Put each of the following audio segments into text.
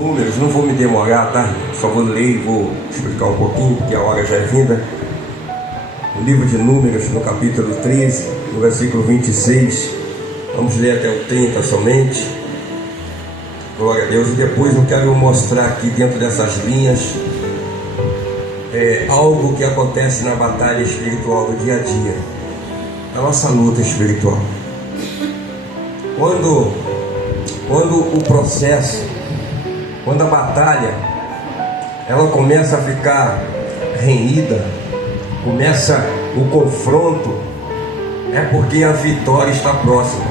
Números, não vou me demorar, tá? Só vou ler e vou explicar um pouquinho, porque a hora já é vinda. O livro de Números, no capítulo 13, no versículo 26. Vamos ler até o 30 somente. Glória a Deus. E depois eu quero mostrar aqui dentro dessas linhas algo que acontece na batalha espiritual do dia a dia, na nossa luta espiritual. Quando o processo, quando a batalha ela começa a ficar renhida, começa o confronto, é porque a vitória está próxima.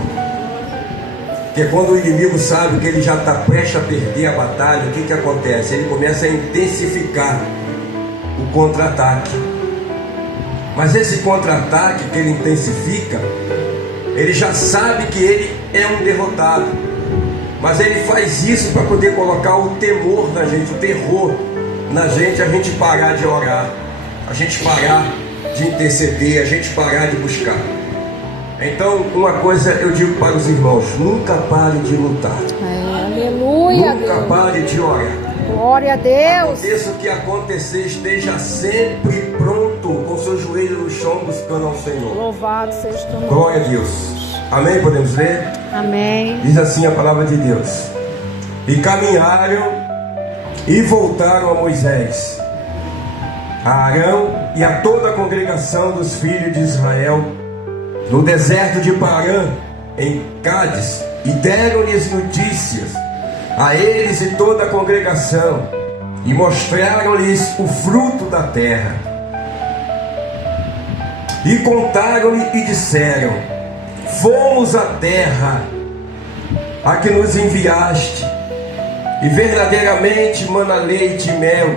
Porque quando o inimigo sabe que ele já está prestes a perder a batalha, o que acontece? Ele começa a intensificar o contra-ataque. Mas esse contra-ataque que ele intensifica, ele já sabe que ele é um derrotado. Mas ele faz isso para poder colocar o temor na gente, o terror na gente, a gente parar de orar, a gente parar de interceder, a gente parar de buscar. Então, uma coisa eu digo para os irmãos: nunca pare de lutar. Aleluia. Nunca pare de orar. Glória a Deus. Aconteça o que acontecer, esteja sempre pronto, com seu joelho no chão, buscando ao Senhor. Louvado seja o teu nome. Glória a Deus. Amém? Podemos ler? Amém. Diz assim a palavra de Deus: e caminharam e voltaram a Moisés, a Arão e a toda a congregação dos filhos de Israel no deserto de Parã, em Cádiz, e deram-lhes notícias a eles e toda a congregação, e mostraram-lhes o fruto da terra, e contaram-lhe e disseram: fomos à terra a que nos enviaste, e verdadeiramente mana leite e mel,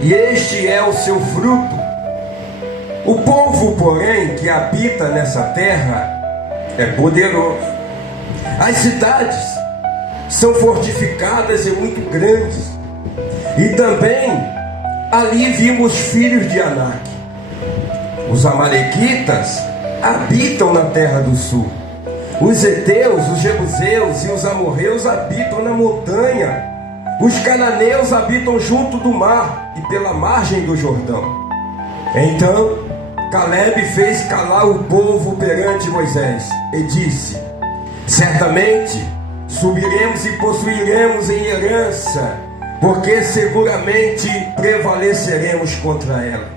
e este é o seu fruto. O povo, porém, que habita nessa terra é poderoso. As cidades são fortificadas e muito grandes. E também ali vimos filhos de Anak. Os amalequitas habitam na terra do sul. Os heteus, os jebuseus e os amorreus habitam na montanha. Os cananeus habitam junto do mar e pela margem do Jordão. Então Caleb fez calar o povo perante Moisés e disse: certamente subiremos e possuiremos em herança, porque seguramente prevaleceremos contra ela.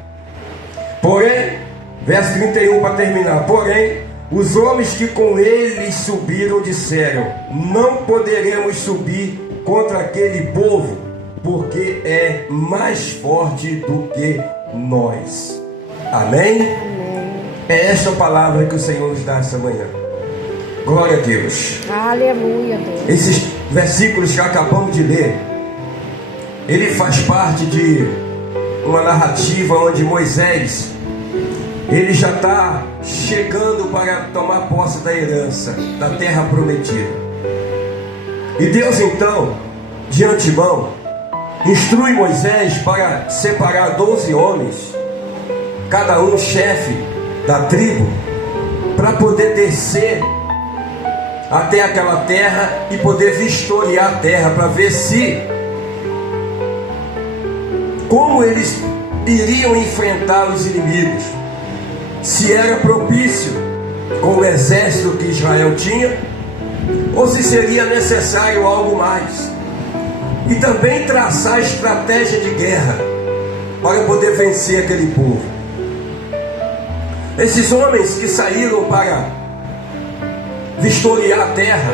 Porém, verso 31 para terminar: porém, os homens que com eles subiram disseram: não poderemos subir contra aquele povo, porque é mais forte do que nós. Amém? Amém. É esta palavra que o Senhor nos dá essa manhã. Glória a Deus. Aleluia, Deus. Esses versículos que acabamos de ler, ele faz parte de uma narrativa onde Moisés, ele já está chegando para tomar posse da herança, da terra prometida. E Deus então, de antemão, instrui Moisés para separar 12 homens, cada um chefe da tribo, para poder descer até aquela terra e poder vistoriar a terra, para ver como eles iriam enfrentar os inimigos, se era propício com o exército que Israel tinha, ou se seria necessário algo mais. E também traçar estratégia de guerra para poder vencer aquele povo. Esses homens que saíram para vistoriar a terra,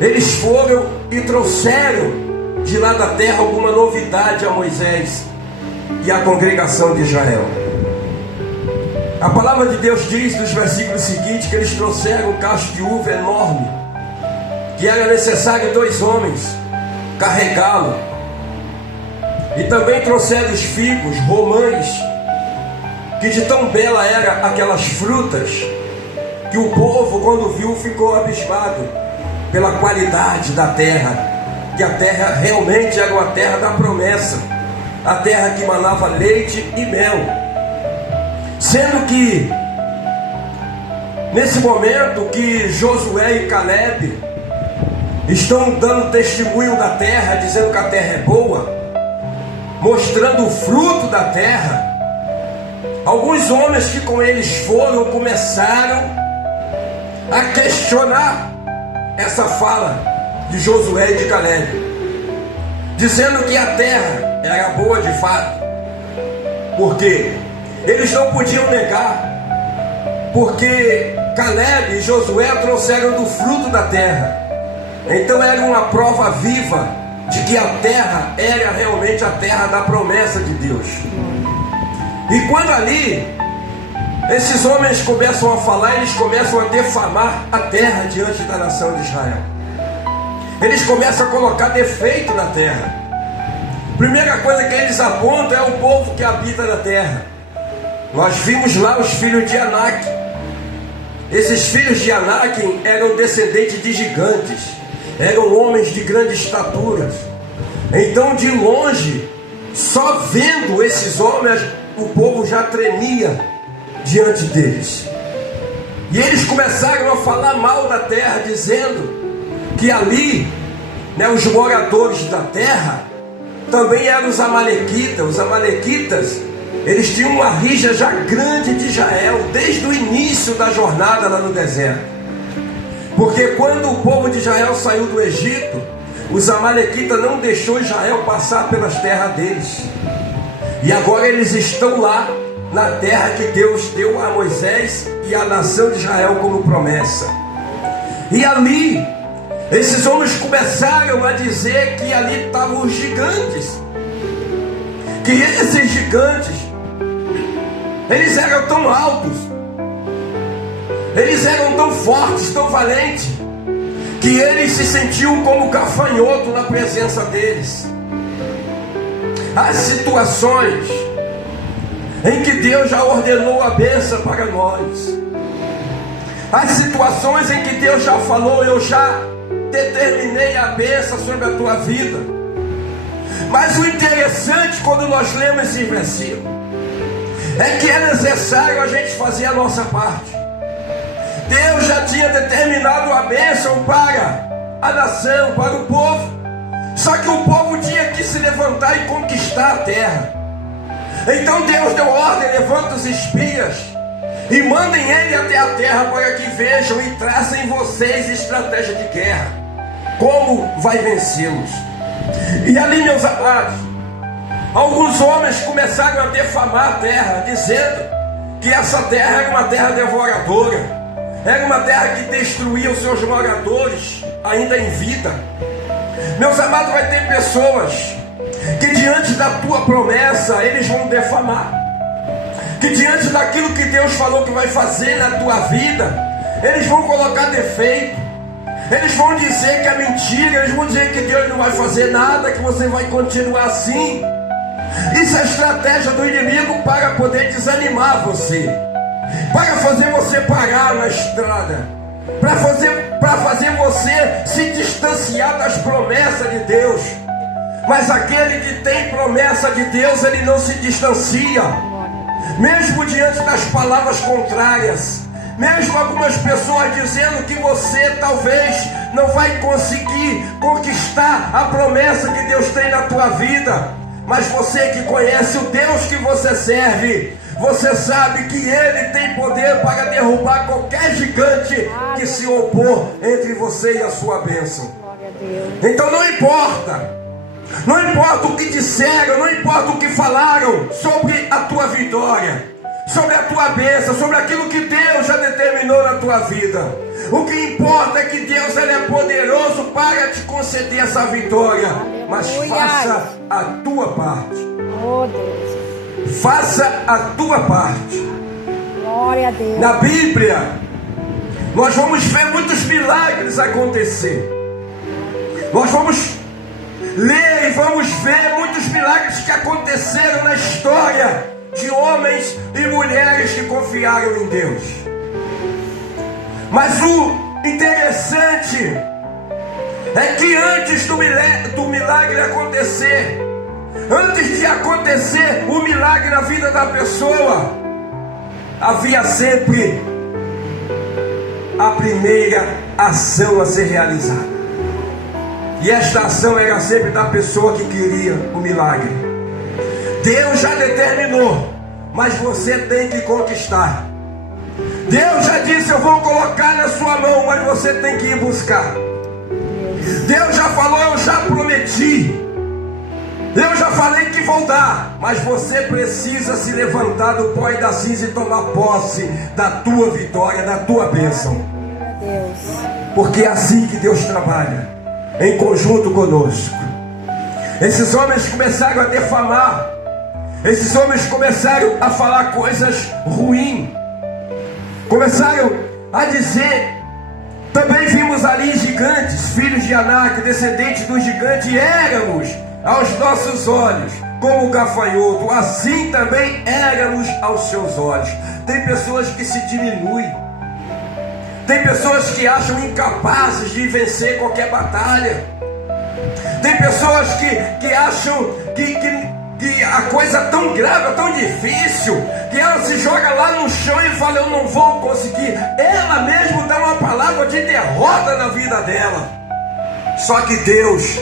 eles foram e trouxeram de lá da terra alguma novidade a Moisés e à congregação de Israel. A palavra de Deus diz nos versículos seguintes que eles trouxeram um cacho de uva enorme, que era necessário 2 homens carregá-lo. E também trouxeram os figos, romães, que de tão bela era aquelas frutas, que o povo, quando viu, ficou abismado pela qualidade da terra, que a terra realmente era uma terra da promessa, a terra que manava leite e mel. Sendo que nesse momento que Josué e Caleb estão dando testemunho da terra, dizendo que a terra é boa, mostrando o fruto da terra. Alguns homens que com eles foram começaram a questionar essa fala de Josué e de Caleb, dizendo que a terra era boa de fato, porque eles não podiam negar, porque Caleb e Josué trouxeram do fruto da terra. Então era uma prova viva de que a terra era realmente a terra da promessa de Deus. E quando ali esses homens começam a falar, eles começam a defamar a terra diante da nação de Israel. Eles começam a colocar defeito na terra. Primeira coisa que eles apontam é o povo que habita na terra. Nós vimos lá os filhos de Anak. Esses filhos de Anak eram descendentes de gigantes, eram homens de grande estatura. Então, de longe, só vendo esses homens, o povo já tremia diante deles. E eles começaram a falar mal da terra, dizendo que ali, os moradores da terra também eram os amalequitas. Os amalequitas, eles tinham uma rixa já grande de Israel, desde o início da jornada lá no deserto. Porque quando o povo de Israel saiu do Egito, os amalequitas não deixou Israel passar pelas terras deles. E agora eles estão lá, na terra que Deus deu a Moisés e à nação de Israel como promessa. E ali, esses homens começaram a dizer que ali estavam os gigantes. Que esses gigantes, eles eram tão altos, eles eram tão fortes, tão valentes, que eles se sentiam como gafanhoto na presença deles. As situações em que Deus já ordenou a bênção para nós, as situações em que Deus já falou, eu já determinei a bênção sobre a tua vida. Mas o interessante quando nós lemos esse versículo é que é necessário a gente fazer a nossa parte. Deus já tinha determinado a bênção para a nação, para o povo. Só que o povo tinha que se levantar e conquistar a terra. Então Deus deu ordem: levanta os espias e mandem ele até a terra para que vejam e tracem vocês estratégia de guerra, como vai vencê-los. E ali, meus amados, alguns homens começaram a defamar a terra, dizendo que essa terra era uma terra devoradora, era uma terra que destruía os seus moradores ainda em vida. Meus amados, vai ter pessoas que diante da tua promessa eles vão defamar, que diante daquilo que Deus falou que vai fazer na tua vida, eles vão colocar defeito, eles vão dizer que é mentira, eles vão dizer que Deus não vai fazer nada, que você vai continuar assim. Isso é estratégia do inimigo para poder desanimar você, para fazer você parar na estrada, para fazer você se distanciar das promessas de Deus. Mas aquele que tem promessa de Deus, ele não se distancia, mesmo diante das palavras contrárias, mesmo algumas pessoas dizendo que você talvez não vai conseguir conquistar a promessa que Deus tem na tua vida. Mas você que conhece o Deus que você serve, você sabe que Ele tem poder para derrubar qualquer gigante que se opor entre você e a sua bênção. Então não importa o que disseram, não importa o que falaram sobre a tua vitória, sobre a tua bênção, sobre aquilo que Deus já determinou na tua vida. O que importa é que Deus, ele é poderoso para te conceder essa vitória. Aleluia. Mas faça a tua parte. Oh, Deus. Faça a tua parte. Glória a Deus. Na Bíblia, nós vamos ver muitos milagres acontecer. Nós vamos ler e vamos ver muitos milagres que aconteceram na história de homens e mulheres que confiaram em Deus. Mas o interessante é que antes do milagre acontecer, antes de acontecer o milagre na vida da pessoa, havia sempre a primeira ação a ser realizada. E esta ação era sempre da pessoa que queria o milagre. Deus já determinou, mas você tem que conquistar. Deus já disse: eu vou colocar na sua mão, mas você tem que ir buscar. Deus já falou: eu já prometi, eu já falei que vou dar, mas você precisa se levantar do pó e da cinza e tomar posse da tua vitória, da tua bênção. Porque é assim que Deus trabalha, em conjunto conosco. Esses homens começaram a defamar, esses homens começaram a falar coisas ruins, começaram a dizer. Também vimos ali gigantes, filhos de Anak, descendentes dos gigantes, e éramos aos nossos olhos como gafanhoto, assim também éramos aos seus olhos. Tem pessoas que se diminuem, tem pessoas que acham incapazes de vencer qualquer batalha, tem pessoas que acham que a coisa é tão grave, é tão difícil, que ela se joga lá no chão e fala: eu não vou conseguir. Ela mesmo dá uma palavra de derrota na vida dela. Só que Deus,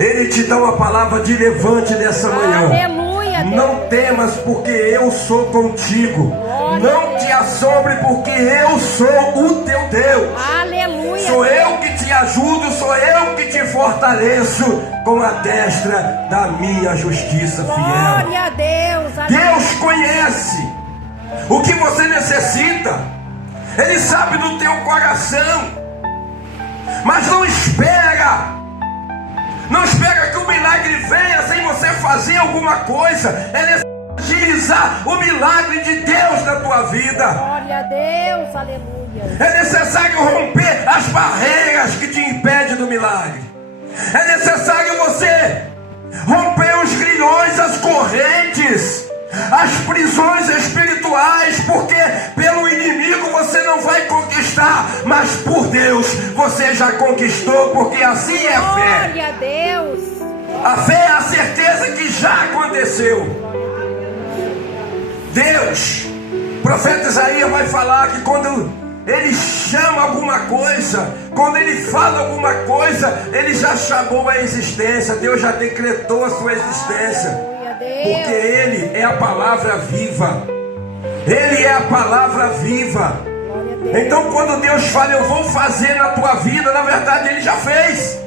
Ele te dá uma palavra de levante nessa manhã. Aleluia, Deus. Não temas, porque eu sou contigo. Não te assombre, porque eu sou o teu Deus. Aleluia. Sou eu que te ajudo, sou eu que te fortaleço com a destra da minha justiça fiel. Glória a Deus. Deus conhece o que você necessita. Ele sabe do teu coração. Mas não espera que o milagre venha sem você fazer alguma coisa. É necessário agilizar o milagre de Deus na tua vida. Glória a Deus, aleluia. É necessário romper as barreiras que te impedem do milagre. É necessário você romper os grilhões, as correntes, as prisões espirituais, porque pelo inimigo você não vai conquistar, mas por Deus você já conquistou, porque assim é a fé. Glória a Deus. A fé é a certeza que já aconteceu. Deus, o profeta Isaías vai falar que quando Ele chama alguma coisa, quando Ele fala alguma coisa, Ele já chamou a existência. Deus já decretou a sua existência, porque Ele é a palavra viva. Ele é a palavra viva. Então quando Deus fala: eu vou fazer na tua vida, na verdade Ele já fez.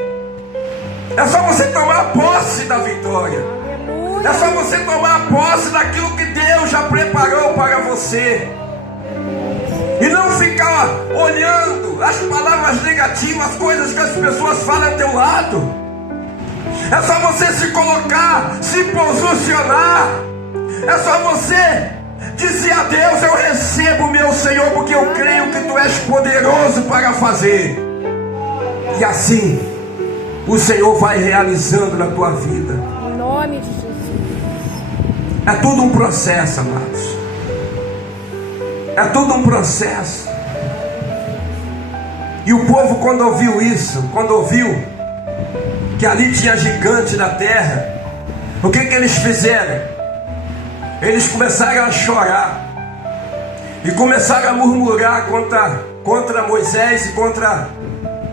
É só você tomar posse da vitória. É só você tomar posse daquilo que Deus já preparou para você. E não ficar olhando as palavras negativas, as coisas que as pessoas falam ao teu lado. É só você se colocar, se posicionar. É só você dizer a Deus: eu recebo, meu Senhor, porque eu creio que Tu és poderoso para fazer. E assim o Senhor vai realizando na tua vida. Em nome de Jesus. É tudo um processo, amados. É tudo um processo. E o povo, quando ouviu isso, quando ouviu que ali tinha gigante na terra, o que eles fizeram? Eles começaram a chorar e começaram a murmurar contra Moisés e contra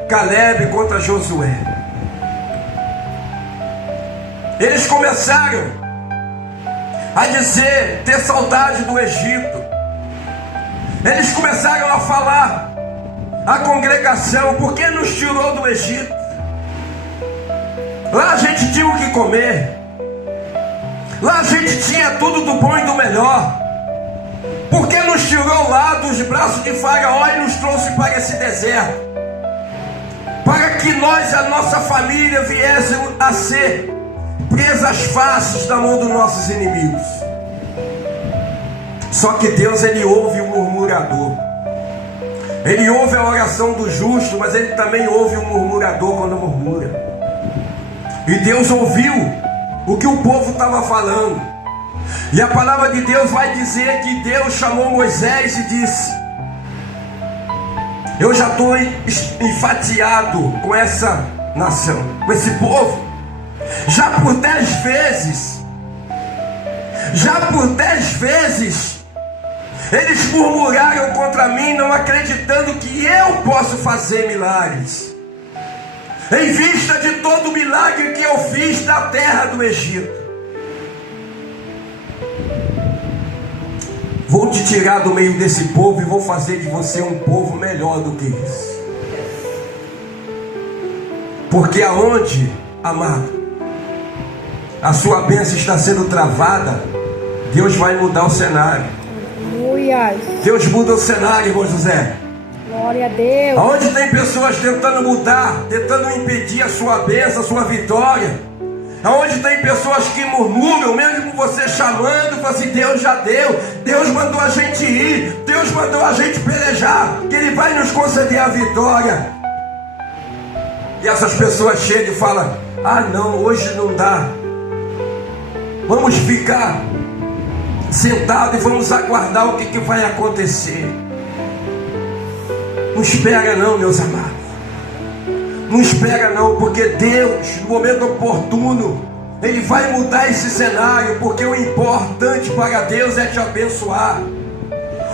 Caleb e contra Josué. Eles começaram a dizer, ter saudade do Egito. Eles começaram a falar à congregação: por que nos tirou do Egito? Lá a gente tinha o que comer, lá a gente tinha tudo do bom e do melhor. Por que nos tirou lá dos braços de Faraó e nos trouxe para esse deserto? Para que nós e a nossa família viéssemos a ser presas fáceis da mão dos nossos inimigos. Só que Deus, Ele ouve o murmurador. Ele ouve a oração do justo, mas Ele também ouve o murmurador quando murmura. E Deus ouviu o que o povo estava falando. E a palavra de Deus vai dizer que Deus chamou Moisés e disse: eu já estou enfastiado com essa nação, com esse povo. Já por 10 vezes, eles murmuraram contra mim, não acreditando que eu posso fazer milagres. em vista de todo o milagre que eu fiz na terra do Egito. Vou te tirar do meio desse povo e vou fazer de você um povo melhor do que isso. Porque aonde, amado, a sua bênção está sendo travada, Deus vai mudar o cenário. Aleluia. Deus muda o cenário, irmão José. Glória a Deus. Aonde tem pessoas tentando mudar, tentando impedir a sua bênção, a sua vitória. Aonde tem pessoas que murmuram, mesmo você chamando, fala assim: Deus já deu, Deus mandou a gente ir, Deus mandou a gente pelejar, que Ele vai nos conceder a vitória. E essas pessoas chegam e falam: ah não, hoje não dá, vamos ficar sentados e vamos aguardar o que vai acontecer. Não espera não, meus amados. Não espera não, porque Deus, no momento oportuno, Ele vai mudar esse cenário, porque o importante para Deus é te abençoar.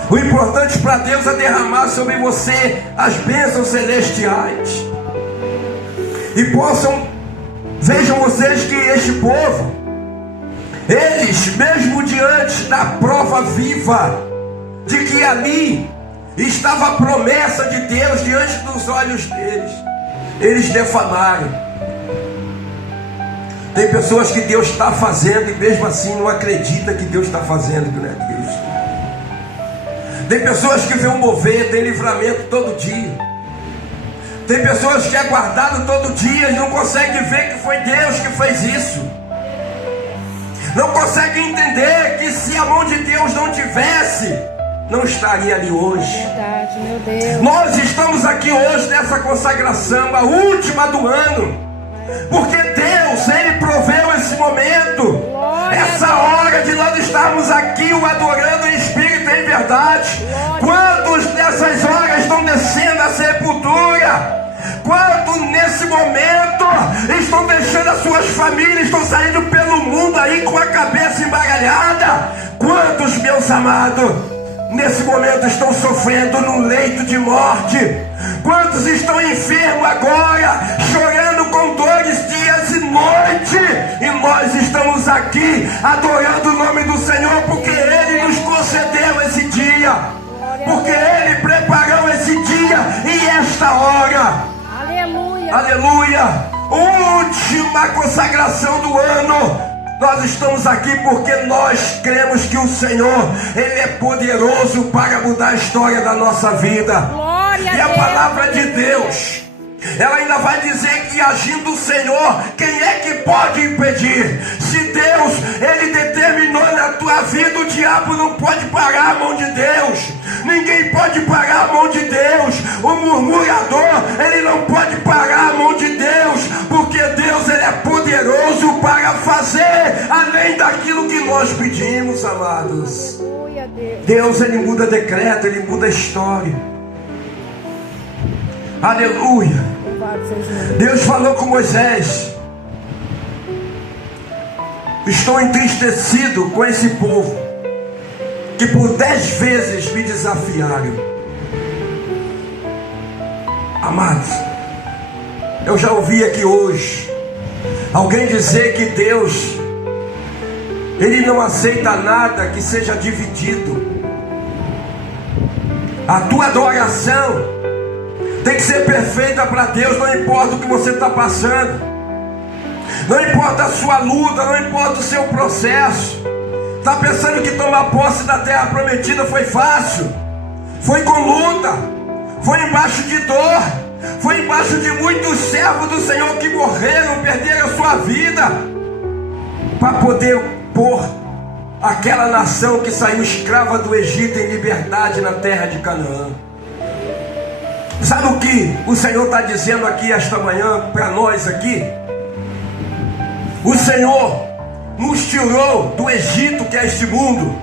O importante para Deus é derramar sobre você as bênçãos celestiais. E vejam vocês que este povo, eles, mesmo diante da prova viva, de que ali estava a promessa de Deus diante dos olhos deles, eles defamaram. Tem pessoas que Deus está fazendo e mesmo assim não acredita que Deus está fazendo, que não é Deus. Tem pessoas que vê um mover, tem livramento todo dia. Tem pessoas que é guardado todo dia e não conseguem ver que foi Deus que fez isso. Não conseguem entender que se a mão de Deus não tivesse, não estaria ali hoje. Verdade, meu Deus. Nós estamos aqui hoje nessa consagração, a última do ano, porque Deus, Ele proveu esse momento, essa hora de nós estarmos aqui o adorando em espírito e em verdade. Quantos nessas horas estão descendo à sepultura? Quantos nesse momento estão deixando as suas famílias, estão saindo pelo mundo aí com a cabeça embaralhada? Quantos, meus amados, nesse momento estão sofrendo no leito de morte? Quantos estão enfermos agora, chorando com dores dias e noite? E nós estamos aqui adorando o nome do Senhor, porque Ele nos concedeu esse dia, porque Ele preparou esse dia e esta hora. Aleluia. Aleluia. Última consagração do ano. Nós estamos aqui porque nós cremos que o Senhor, Ele é poderoso para mudar a história da nossa vida. Glória E a palavra de Deus, ela ainda vai dizer que agindo o Senhor, quem é que pode impedir? Se Deus, Ele determinou na tua vida, o diabo não pode parar a mão de Deus. Ninguém pode parar a mão de Deus. O murmurador, ele não pode parar a mão de Deus, porque Deus, Ele é poderoso para fazer além daquilo que nós pedimos, amados. Aleluia, Deus. Deus, Ele muda decreto, Ele muda história. Aleluia. Louvado seja o nome. Deus falou com Moisés: estou entristecido com esse povo, que por 10 vezes me desafiaram. Amados, eu já ouvi aqui hoje alguém dizer que Deus, Ele não aceita nada que seja dividido. A tua adoração tem que ser perfeita para Deus, não importa o que você está passando, não importa a sua luta, não importa o seu processo. Está pensando que tomar posse da terra prometida foi fácil? Foi com luta, foi embaixo de dor, foi embaixo de muitos servos do Senhor que morreram, perderam a sua vida, para poder pôr aquela nação que saiu escrava do Egito em liberdade na terra de Canaã. Sabe o que o Senhor está dizendo aqui esta manhã para nós aqui? O Senhor nos tirou do Egito, que é este mundo.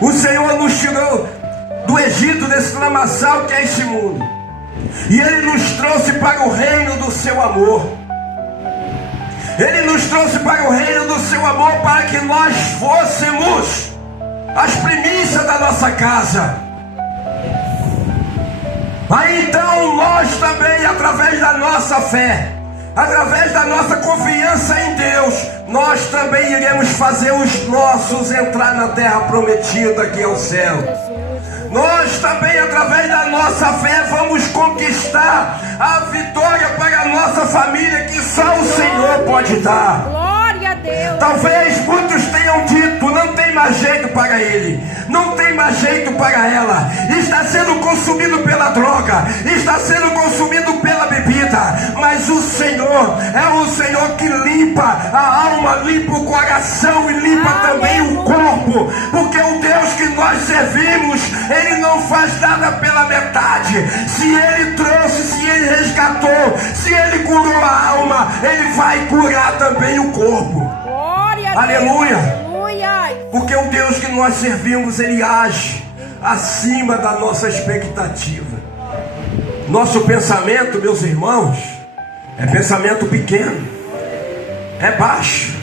O Senhor nos tirou do Egito, desse lamaçal que é este mundo, e Ele nos trouxe para o reino do seu amor. Ele nos trouxe para o reino do seu amor, para que nós fôssemos as primícias da nossa casa. Aí então nós também, através da nossa fé, através da nossa confiança em Deus, nós também iremos fazer os nossos entrar na terra prometida, que é o céu. Nós também, através da nossa fé, vamos conquistar a vitória para a nossa família, que só o Senhor pode dar. Glória a Deus. Talvez muitos tenham dito: não tem mais jeito para ele, não tem mais jeito para ela, está sendo consumido pela droga, está sendo consumido pela bebida. Mas o Senhor é o Senhor que limpa a alma, limpa o coração e limpa também o corpo, porque o Deus que nós servimos, Ele não faz nada pela metade. Se Ele trouxe, se Ele resgatou, se Ele curou a alma, Ele vai curar também o corpo. Glória a Aleluia. Deus. Aleluia. Porque o Deus que nós servimos, Ele age acima da nossa expectativa. Nosso pensamento, meus irmãos, é pensamento pequeno, é baixo.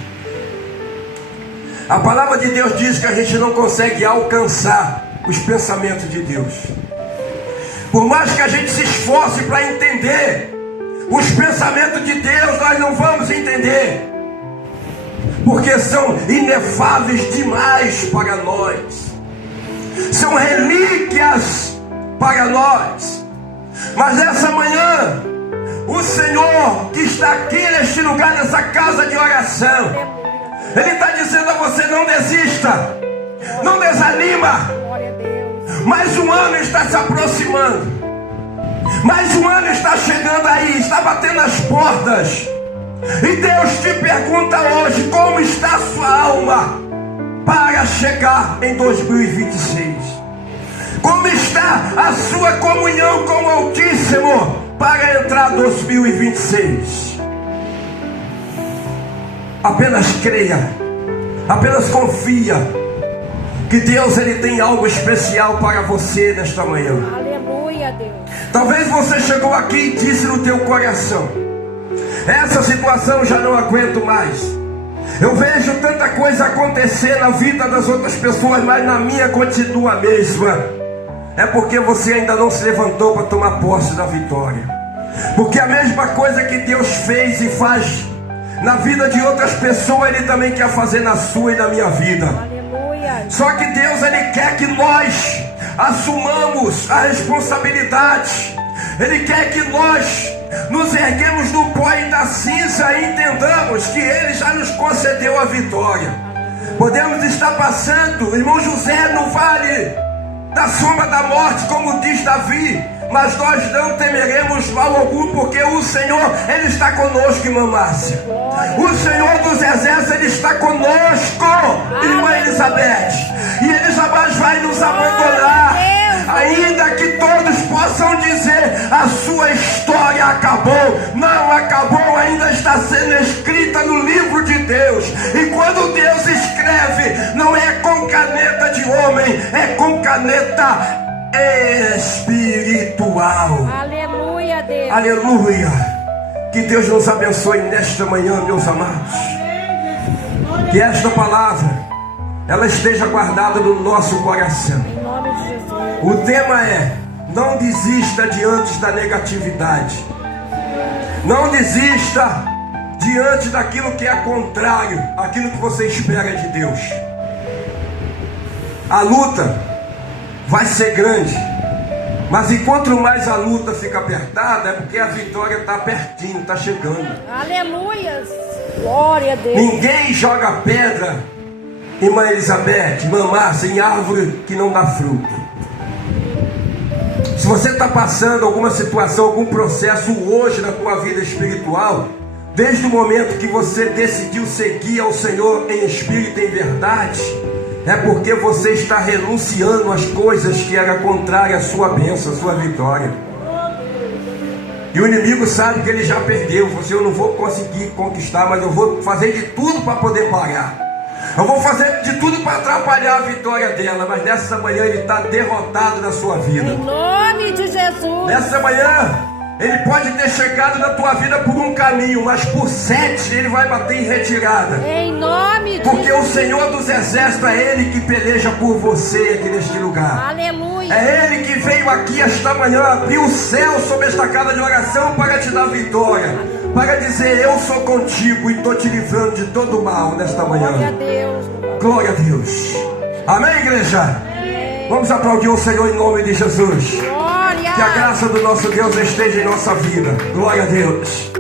A palavra de Deus diz que a gente não consegue alcançar os pensamentos de Deus. Por mais que a gente se esforce para entender os pensamentos de Deus, nós não vamos entender, porque são inefáveis demais para nós, são relíquias para nós. Mas essa manhã, o Senhor que está aqui neste lugar, nessa casa de oração, Ele está dizendo a você: não desista, não desanima. Glória a Deus. Mais um ano está se aproximando, mais um ano está chegando aí, está batendo as portas. E Deus te pergunta hoje: como está a sua alma para chegar em 2026? Como está a sua comunhão com o Altíssimo para entrar 2026? Apenas creia, apenas confia que Deus, Ele tem algo especial para você nesta manhã. Aleluia, Deus. Talvez você chegou aqui e disse no teu coração: essa situação já não aguento mais. Eu vejo tanta coisa acontecer na vida das outras pessoas, mas na minha continua a mesma. É porque você ainda não se levantou para tomar posse da vitória. Porque a mesma coisa que Deus fez e faz na vida de outras pessoas, Ele também quer fazer na sua e na minha vida. Aleluia. Só que Deus, Ele quer que nós assumamos a responsabilidade. Ele quer que nós nos erguemos do pó e da cinza e entendamos que Ele já nos concedeu a vitória. Podemos estar passando, irmão José, no vale da sombra da morte, como diz Davi, mas nós não temeremos mal algum, porque o Senhor, Ele está conosco, irmã Márcia. O Senhor dos Exércitos, Ele está conosco, irmã Elizabeth, e Ele jamais vai nos abandonar. Ainda que todos possam dizer: a sua história acabou, não acabou, ainda está sendo escrita no livro de Deus. E quando Deus escreve, não é com caneta de homem, é com caneta espiritual. Aleluia, Deus. Aleluia. Que Deus nos abençoe nesta manhã, meus amados. Que esta palavra, ela esteja guardada no nosso coração. Em nome de Jesus. O tema é: não desista diante da negatividade. Não desista diante daquilo que é contrário àquilo que você espera de Deus. A luta vai ser grande, mas enquanto mais a luta fica apertada, é porque a vitória está pertinho, está chegando. Aleluia. Glória a Deus. Ninguém joga pedra, irmã Elizabeth, irmã Márcia, em árvore que não dá fruto. Se você está passando alguma situação, algum processo hoje na tua vida espiritual, desde o momento que você decidiu seguir ao Senhor em espírito e em verdade, é porque você está renunciando às coisas que eram contrárias à sua bênção, à sua vitória. E o inimigo sabe que ele já perdeu. Você: eu não vou conseguir conquistar, mas eu vou fazer de tudo para poder parar. Eu vou fazer de tudo para atrapalhar a vitória dela. Mas nessa manhã ele está derrotado na sua vida. Em nome de Jesus. Nessa manhã ele pode ter chegado na tua vida por um caminho, mas por 7 ele vai bater em retirada. Em nome de Porque Jesus. o Senhor dos Exércitos é Ele que peleja por você aqui neste lugar. Aleluia. É Ele que veio aqui esta manhã, abriu o céu sobre esta casa de oração para te dar vitória, para dizer: eu sou contigo e estou te livrando de todo mal nesta Glória a manhã. Deus. Glória a Deus. Amém, igreja? Vamos aplaudir o Senhor em nome de Jesus. Glória. Que a graça do nosso Deus esteja em nossa vida. Glória a Deus.